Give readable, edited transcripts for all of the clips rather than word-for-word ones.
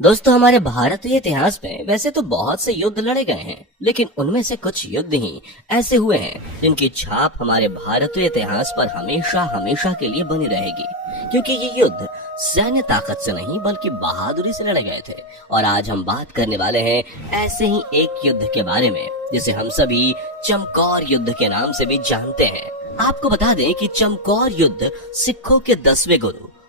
दोस्तों, हमारे भारतीय इतिहास में वैसे तो बहुत से युद्ध लड़े गए हैं, लेकिन उनमें से कुछ युद्ध ही ऐसे हुए हैं जिनकी छाप हमारे भारतीय इतिहास पर हमेशा हमेशा के लिए बनी रहेगी। क्योंकि ये युद्ध सैन्य ताकत से नहीं बल्कि बहादुरी से लड़े गए थे। और आज हम बात करने वाले हैं ऐसे ही एक युद्ध के बारे में जिसे हम सभी चमकौर युद्ध के नाम से भी जानते हैं। आपको बता दें कि चमकौर युद्ध सिखों के 10वें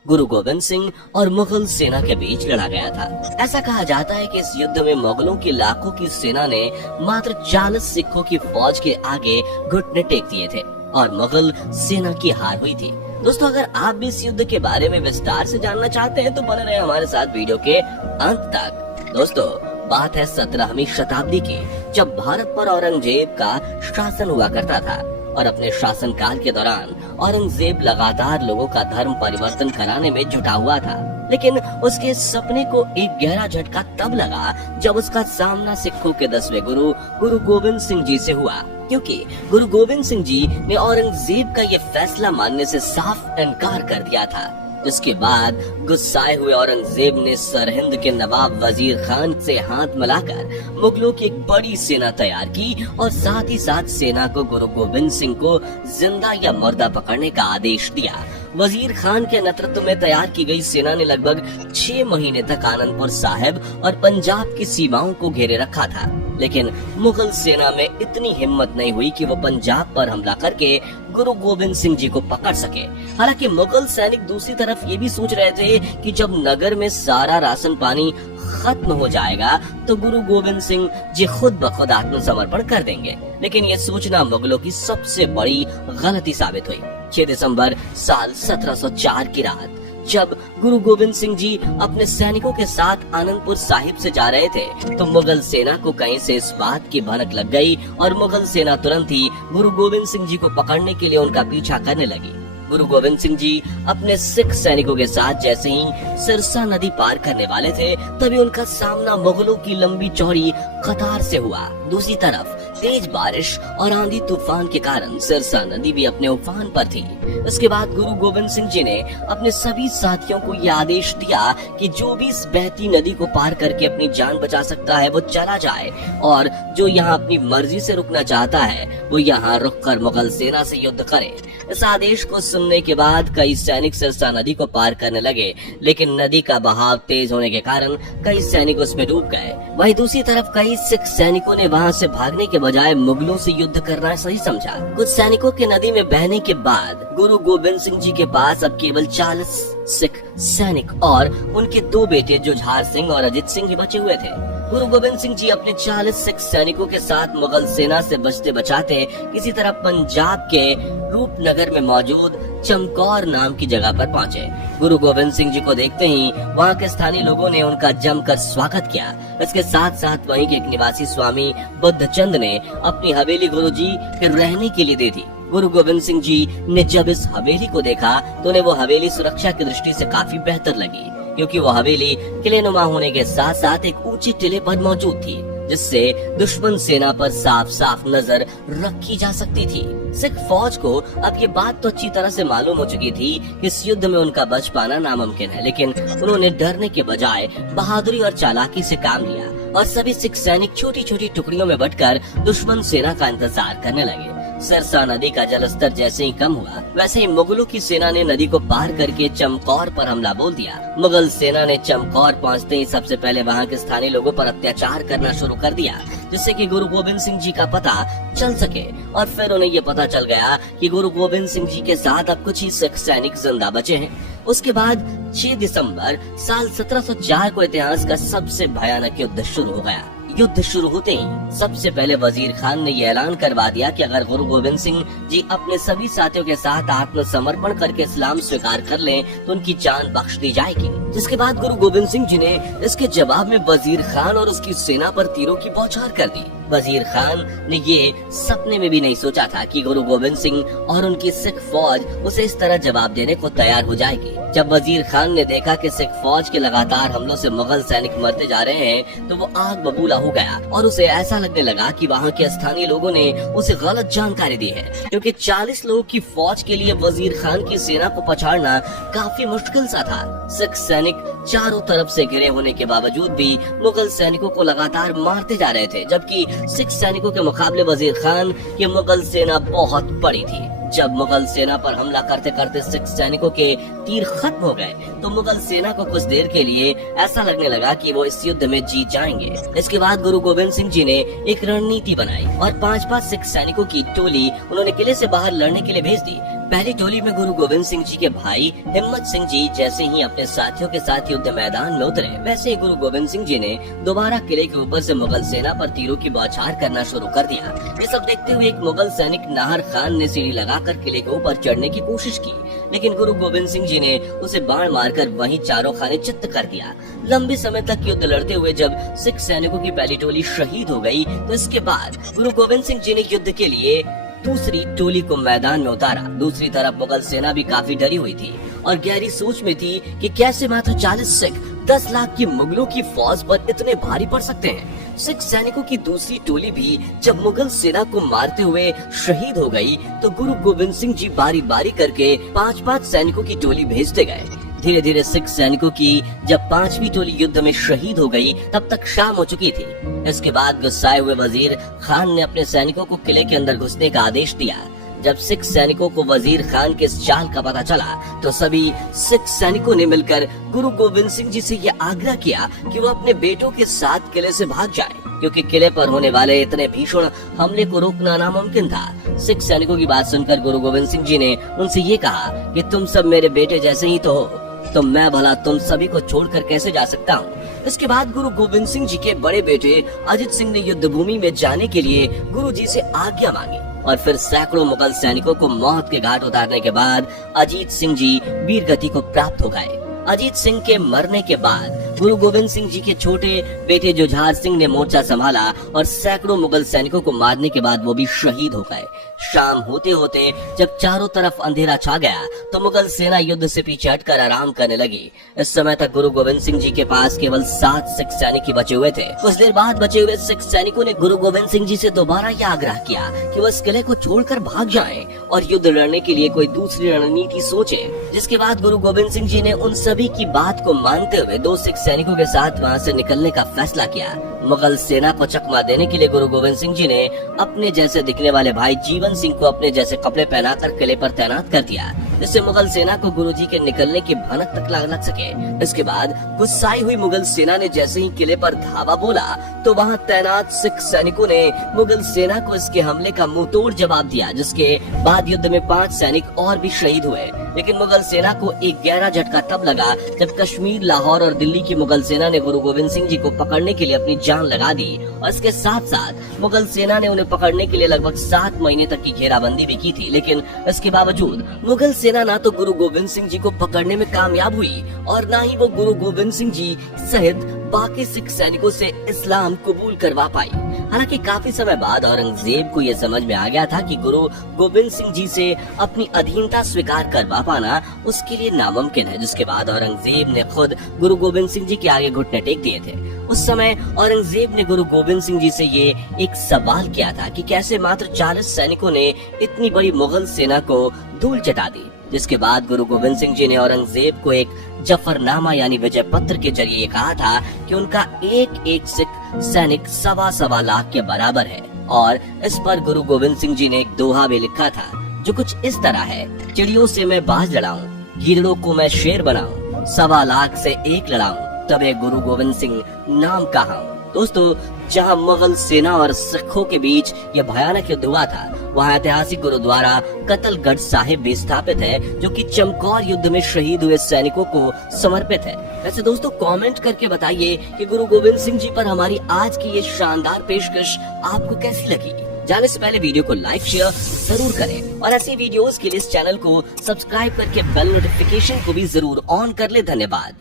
गुरु गोविंद सिंह और मुगल सेना के बीच लड़ा गया था। ऐसा कहा जाता है कि इस युद्ध में मुगलों की लाखों की सेना ने मात्र 40 सिखों की फौज के आगे घुटने टेक दिए थे और मुगल सेना की हार हुई थी। दोस्तों, अगर आप भी इस युद्ध के बारे में विस्तार से जानना चाहते हैं तो बने रहे हमारे साथ वीडियो के अंत तक। दोस्तों, बात है 17वीं शताब्दी की, जब भारत पर औरंगजेब का शासन हुआ करता था। और अपने शासनकाल के दौरान औरंगजेब लगातार लोगों का धर्म परिवर्तन कराने में जुटा हुआ था। लेकिन उसके सपने को एक गहरा झटका तब लगा जब उसका सामना सिखों के 10वें गुरु गोविंद सिंह जी से हुआ। क्योंकि गुरु गोविंद सिंह जी ने औरंगजेब का ये फैसला मानने से साफ इनकार कर दिया था। इसके बाद गुस्साए हुए औरंगजेब ने सरहिंद के नवाब वजीर खान से हाथ मिलाकर मुगलों की एक बड़ी सेना तैयार की और साथ ही साथ सेना को गुरु गोविंद सिंह को जिंदा या मुर्दा पकड़ने का आदेश दिया। वजीर खान के नेतृत्व में तैयार की गई सेना ने लगभग 6 महीने तक आनंदपुर साहिब और पंजाब की सीमाओं को घेरे रखा था। लेकिन मुगल सेना में इतनी हिम्मत नहीं हुई कि वो पंजाब पर हमला करके गुरु गोविंद सिंह जी को पकड़ सके। हालांकि मुगल सैनिक दूसरी तरफ ये भी सोच रहे थे कि जब नगर में सारा राशन पानी खत्म हो जाएगा तो गुरु गोविंद सिंह जी खुद ब खुद आत्मसमर्पण कर देंगे। लेकिन ये सोचना मुगलों की सबसे बड़ी गलती साबित हुई। 6 दिसंबर साल 1704 की रात जब गुरु गोविंद सिंह जी अपने सैनिकों के साथ आनंदपुर साहिब से जा रहे थे तो मुगल सेना को कहीं से इस बात की भनक लग गई और मुगल सेना तुरंत ही गुरु गोविंद सिंह जी को पकड़ने के लिए उनका पीछा करने लगी। गुरु गोविंद सिंह जी अपने सिख सैनिकों के साथ जैसे ही सिरसा नदी पार करने वाले थे तभी उनका सामना मुगलों की लंबी चौड़ी कतार से हुआ। दूसरी तरफ तेज बारिश और आंधी तूफान के कारण सिरसा नदी भी अपने उफान पर थी। इसके बाद गुरु गोविंद सिंह जी ने अपने सभी साथियों को यह आदेश दिया कि जो भी इस बहती नदी को पार करके अपनी जान बचा सकता है वो चला जाए और जो यहाँ अपनी मर्जी से रुकना चाहता है वो यहाँ रुककर मुगल सेना से युद्ध करे। इस आदेश को सुनने के बाद कई सैनिक सिरसा नदी को पार करने लगे, लेकिन नदी का बहाव तेज होने के कारण कई सैनिक उसमें डूब गए। वहीं दूसरी तरफ कई सिख सैनिकों ने वहां से भागने के बजाय मुगलों से युद्ध करना सही समझा। कुछ सैनिकों के नदी में बहने के बाद गुरु गोविंद सिंह जी के पास अब केवल 40 सिख सैनिक और उनके 2 बेटे जुझार सिंह और अजित सिंह ही बचे हुए थे। गुरु गोविंद सिंह जी अपने 40 सिख सैनिकों के साथ मुगल सेना से बचते बचाते किसी तरह पंजाब के रूपनगर में मौजूद चमकौर नाम की जगह पर पहुंचे। गुरु गोविंद सिंह जी को देखते ही वहां के स्थानीय लोगों ने उनका जमकर स्वागत किया। इसके साथ साथ वहीं के एक निवासी स्वामी बुद्धचंद ने अपनी हवेली गुरु जी के रहने के लिए दे दी। गुरु गोविंद सिंह जी ने जब इस हवेली को देखा तो उन्हें वो हवेली सुरक्षा की दृष्टि से काफी बेहतर लगी, क्योंकि वो हवेली किलेनुमा होने के साथ साथ एक ऊंचे टिले पर मौजूद थी जिससे दुश्मन सेना पर साफ साफ नजर रखी जा सकती थी। सिख फौज को अब ये बात तो अच्छी तरह से मालूम हो चुकी थी कि इस युद्ध में उनका बच पाना नामुमकिन है, लेकिन उन्होंने डरने के बजाय बहादुरी और चालाकी से काम लिया और सभी सिख सैनिक छोटी छोटी टुकड़ियों में बंटकर दुश्मन सेना का इंतजार करने लगे। सिरसा नदी का जलस्तर जैसे ही कम हुआ वैसे ही मुगलों की सेना ने नदी को पार करके चमकौर पर हमला बोल दिया। मुगल सेना ने चमकौर पहुंचते ही सबसे पहले वहां के स्थानीय लोगों पर अत्याचार करना शुरू कर दिया, जिससे कि गुरु गोविंद सिंह जी का पता चल सके। और फिर उन्हें ये पता चल गया कि गुरु गोविंद सिंह जी के साथ अब कुछ ही सिख सैनिक जिंदा बचे हैं। उसके बाद 6 दिसंबर साल 1704 को इतिहास का सबसे भयानक युद्ध शुरू हो गया। युद्ध शुरू होते ही सबसे पहले वजीर खान ने यह ऐलान करवा दिया कि अगर गुरु गोविंद सिंह जी अपने सभी साथियों के साथ आत्मसमर्पण करके इस्लाम स्वीकार कर लें तो उनकी जान बख्श दी जाएगी। जिसके बाद गुरु गोविंद सिंह जी ने इसके जवाब में वजीर खान और उसकी सेना पर तीरों की बौछार कर दी। वजीर खान ने ये सपने में भी नहीं सोचा था कि गुरु गोविंद सिंह और उनकी सिख फौज उसे इस तरह जवाब देने को तैयार हो जाएगी। जब वजीर खान ने देखा कि सिख फौज के लगातार हमलों से मुगल सैनिक मरते जा रहे हैं तो वो आग बबूला हो गया और उसे ऐसा लगने लगा कि वहाँ के स्थानीय लोगों ने उसे गलत जानकारी दी है, क्योंकि 40 लोगों की फौज के लिए वजीर खान की सेना को पछाड़ना काफी मुश्किल सा था। सिख सैनिक चारों तरफ से घिरे होने के बावजूद भी मुगल सैनिकों को लगातार मारते जा रहे थे, जबकि सिख सैनिकों के मुकाबले वजीर खान की मुगल सेना बहुत बड़ी थी। जब मुगल सेना पर हमला करते करते सिख सैनिकों के तीर खत्म हो गए तो मुगल सेना को कुछ देर के लिए ऐसा लगने लगा कि वो इस युद्ध में जीत जाएंगे। इसके बाद गुरु गोविंद सिंह जी ने एक रणनीति बनाई और 5-5 सिख सैनिकों की टोली उन्होंने किले से बाहर लड़ने के लिए भेज दी। पहली टोली में गुरु गोविंद सिंह जी के भाई हिम्मत सिंह जी जैसे ही अपने साथियों के साथ युद्ध मैदान में उतरे, वैसे ही गुरु गोविंद सिंह जी ने दोबारा किले के ऊपर से मुगल सेना पर तीरों की बौछार करना शुरू कर दिया। ये सब देखते हुए एक मुगल सैनिक नाहर खान ने सीढ़ी लगाकर किले के ऊपर चढ़ने की कोशिश की, लेकिन गुरु गोविंद सिंह जी ने उसे बाण मारकर वहीं चारों खाने चित्त कर दिया। लंबे समय तक युद्ध लड़ते हुए जब सिख सैनिकों की पहली टोली शहीद हो गई तो इसके बाद गुरु गोविंद सिंह जी ने युद्ध के लिए दूसरी टोली को मैदान में उतारा। दूसरी तरफ मुगल सेना भी काफी डरी हुई थी और गहरी सोच में थी कि कैसे मात्र 40 सिख 10 लाख की मुगलों की फौज पर इतने भारी पड़ सकते हैं। सिख सैनिकों की दूसरी टोली भी जब मुगल सेना को मारते हुए शहीद हो गई तो गुरु गोविंद सिंह जी बारी बारी करके 5-5 सैनिकों की टोली भेजते गए। धीरे धीरे सिख सैनिकों की जब 5वीं टोली युद्ध में शहीद हो गई तब तक शाम हो चुकी थी। इसके बाद गुस्साए हुए वजीर खान ने अपने सैनिकों को किले के अंदर घुसने का आदेश दिया। जब सिख सैनिकों को वजीर खान के इस चाल का पता चला तो सभी सिख सैनिकों ने मिलकर गुरु गोविंद सिंह जी से यह आग्रह किया कि वो अपने बेटों के साथ किले से भाग जाएं, क्योंकि किले पर होने वाले इतने भीषण हमले को रोकना नामुमकिन था। सिख सैनिकों की बात सुनकर गुरु गोविंद सिंह जी ने उनसे ये कहा कि तुम सब मेरे बेटे जैसे ही तो हो, तो मैं भला तुम सभी को छोड़कर कैसे जा सकता हूँ। इसके बाद गुरु गोविंद सिंह जी के बड़े बेटे अजित सिंह ने युद्ध भूमि में जाने के लिए गुरु जी से आज्ञा मांगी और फिर सैकड़ों मुगल सैनिकों को मौत के घाट उतारने के बाद अजीत सिंह जी वीर गति को प्राप्त हो गए। अजीत सिंह के मरने के बाद गुरु गोविंद सिंह जी के छोटे बेटे जुझार सिंह ने मोर्चा संभाला और सैकड़ों मुगल सैनिकों को मारने के बाद वो भी शहीद हो गए। शाम होते होते जब चारों तरफ अंधेरा छा गया तो मुगल सेना युद्ध से पीछे हटकर आराम करने लगी। इस समय तक गुरु गोविंद सिंह जी के पास केवल 7 सिख सैनिक ही बचे हुए थे। कुछ देर बाद बचे हुए सिख सैनिकों ने गुरु गोविंद सिंह जी से दोबारा यह आग्रह किया कि वो इस किले को छोड़कर भाग जाएं और युद्ध लड़ने के लिए कोई दूसरी रणनीति सोचे। जिसके बाद गुरु गोविंद सिंह जी ने उन सभी की बात को मानते हुए 2 सिख सैनिकों के साथ वहां से निकलने का फैसला किया। मुगल सेना को चकमा देने के लिए गुरु गोविंद सिंह जी ने अपने जैसे दिखने वाले भाई जीवन सिंह को अपने जैसे कपड़े पहनाकर किले पर तैनात कर दिया, जिससे मुगल सेना को गुरुजी के निकलने की भनक तक लग सके। इसके बाद गुस्साई हुई मुगल सेना ने जैसे ही किले पर धावा बोला तो वहां तैनात सिख सैनिकों ने मुगल सेना को इसके हमले का मुंहतोड़ जवाब दिया, जिसके बाद युद्ध में 5 सैनिक और भी शहीद हुए। लेकिन मुगल सेना को एक गहरा झटका तब लगा जब कश्मीर, लाहौर और दिल्ली की मुगल सेना ने गुरु गोविंद सिंह जी को पकड़ने के लिए अपनी जान लगा दी और इसके साथ साथ मुगल सेना ने उन्हें पकड़ने के लिए लगभग 7 महीने तक की घेराबंदी भी की थी। लेकिन इसके बावजूद मुगल सेना ना तो गुरु गोविंद सिंह जी को पकड़ने में कामयाब हुई और ना ही वो गुरु गोविंद सिंह जी सहित बाकी सिख सैनिकों से इस्लाम कबूल करवा पाई। हालांकि काफी समय बाद औरंगजेब को यह समझ में आ गया था कि गुरु गोविंद सिंह जी से अपनी अधीनता स्वीकार करवा पाना उसके लिए नामुमकिन है, जिसके बाद औरंगजेब ने खुद गुरु गोविंद सिंह जी के आगे घुटने टेक दिए थे। उस समय औरंगजेब ने गुरु गोविंद सिंह जी से ये एक सवाल किया था कि कैसे मात्र 40 सैनिकों ने इतनी बड़ी मुगल सेना को धूल चटा दी। जिसके बाद गुरु गोविंद सिंह जी ने औरंगजेब को एक जफरनामा यानी विजय पत्र के जरिए कहा था कि उनका एक सिख सैनिक 1.25 लाख के बराबर है और इस पर गुरु गोविंद सिंह जी ने एक दोहा भी लिखा था जो कुछ इस तरह है, चिड़ियों से मैं बाज लड़ाऊं, गीदड़ों को मैं शेर बनाऊं, 1.25 लाख से 1 लड़ाऊं, तबे गुरु गोविंद सिंह नाम कहा। दोस्तों, जहां मुगल सेना और सिखों के बीच यह भयानक युद्ध हुआ था, वहां ऐतिहासिक गुरुद्वारा कतलगढ़ साहिब भी स्थापित है, जो कि चमकौर युद्ध में शहीद हुए सैनिकों को समर्पित है। वैसे दोस्तों, कमेंट करके बताइए कि गुरु गोविंद सिंह जी पर हमारी आज की ये शानदार पेशकश आपको कैसी लगी। जाने से पहले वीडियो को लाइक शेयर जरूर करें और ऐसी वीडियोस के लिए इस चैनल को सब्सक्राइब करके बेल नोटिफिकेशन को भी जरूर ऑन कर ले। धन्यवाद।